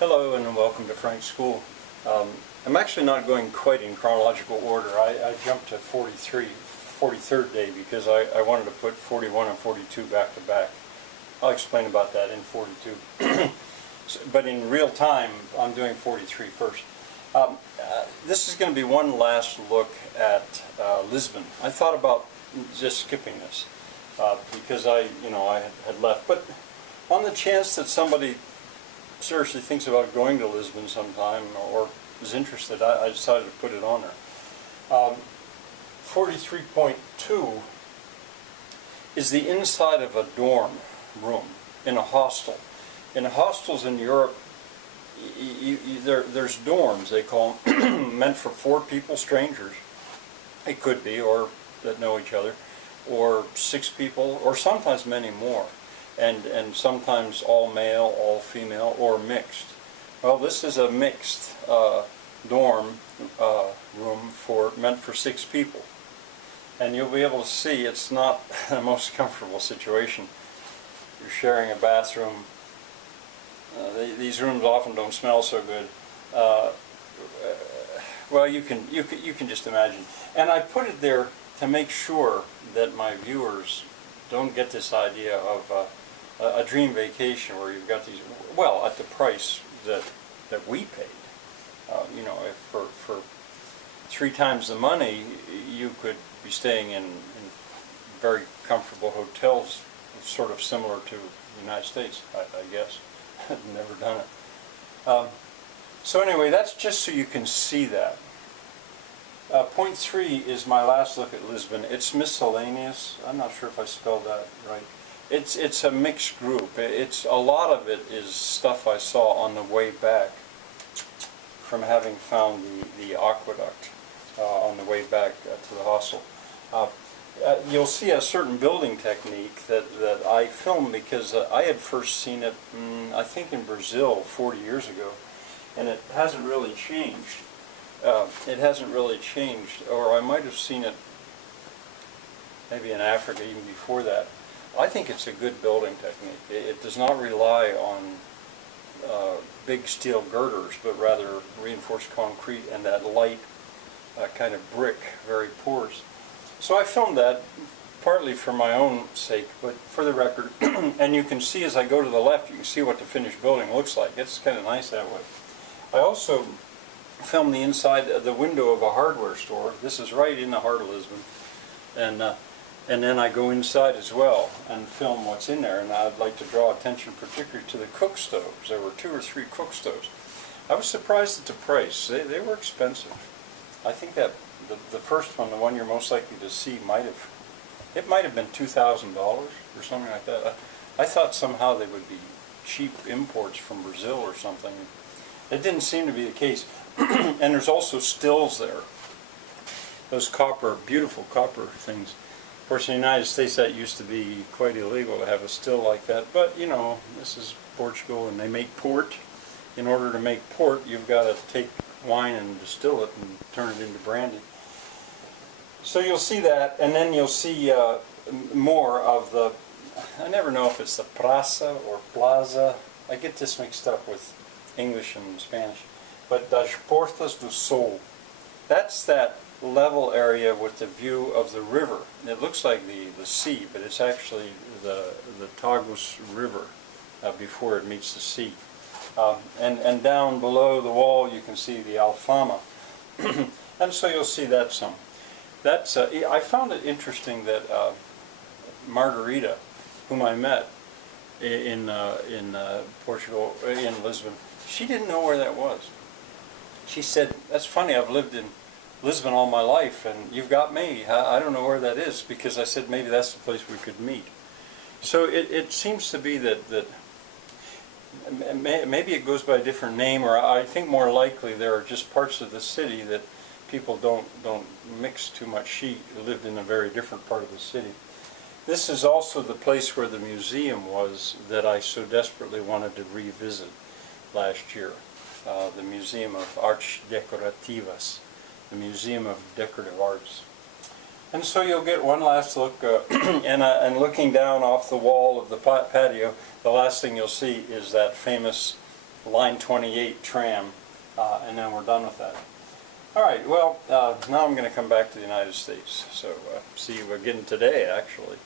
Hello and welcome to Frank's School. I'm actually not going quite in chronological order. I jumped to 43rd day because I wanted to put 41 and 42 back to back. I'll explain about that in 42. But in real time, I'm doing 43 first. This is going to be one last look at Lisbon. I thought about just skipping this because I had left. But on the chance that somebody seriously thinks about going to Lisbon sometime or is interested, I decided to put it on there. 43.2 is the inside of a dorm room in a hostel. In hostels in Europe, there's dorms, they call them, meant for 4 people, strangers. It could be, or that know each other, or 6 people, or sometimes many more. And sometimes all male, all female, or mixed. Well, this is a mixed dorm room meant for 6 people. And you'll be able to see it's not the most comfortable situation. You're sharing a bathroom. These rooms often don't smell so good. Well, you can just imagine. And I put it there to make sure that my viewers don't get this idea of a dream vacation where you've got these, well, at the price that we paid. If for 3 times the money, you could be staying in very comfortable hotels, sort of similar to the United States, I guess. I've never done it. So anyway, that's just so you can see that. Point 3 is my last look at Lisbon. It's miscellaneous. I'm not sure if I spelled that right. It's a mixed group. A lot of it is stuff I saw on the way back from having found the aqueduct on the way back to the hostel. You'll see a certain building technique that I filmed because I had first seen it, I think in Brazil 40 years ago, and it hasn't really changed. Or I might have seen it maybe in Africa even before that. I think it's a good building technique. It does not rely on big steel girders, but rather reinforced concrete and that light kind of brick, very porous. So I filmed that partly for my own sake, but for the record. And you can see as I go to the left, you can see what the finished building looks like. It's kind of nice that way. I also filmed the inside of the window of a hardware store. This is right in the heart of Lisbon. And then I go inside as well and film what's in there. And I'd like to draw attention particularly to the cook stoves. There were 2 or 3 cook stoves. I was surprised at the price. They were expensive. I think that the first one, the one you're most likely to see, might have been $2,000 or something like that. I thought somehow they would be cheap imports from Brazil or something. It didn't seem to be the case. And there's also stills there. Those beautiful copper things. Of course, in the United States that used to be quite illegal to have a still like that, but this is Portugal and they make port. In order to make port, you've got to take wine and distill it and turn it into brandy. So you'll see that, and then you'll see more of the, I never know if it's the praça or plaza. I get this mixed up with English and Spanish. But das Portas do Sol. That's that level area with the view of the river. It looks like the sea, but it's actually the Tagus River before it meets the sea. And down below the wall you can see the Alfama. And so you'll see that some. That's I found it interesting that Margarita, whom I met in Portugal, in Lisbon, she didn't know where that was. She said, "That's funny, I've lived in Lisbon all my life, and you've got me. I don't know where that is," because I said maybe that's the place we could meet. So it seems to be that maybe it goes by a different name, or I think more likely there are just parts of the city that people don't mix too much. She lived in a very different part of the city. This is also the place where the museum was that I so desperately wanted to revisit last year. The Museum of Artes Decorativas, the Museum of Decorative Arts. And so you'll get one last look, and looking down off the wall of the patio, the last thing you'll see is that famous line 28 tram, and then we're done with that. All right, well, now I'm going to come back to the United States. So see you again today, actually.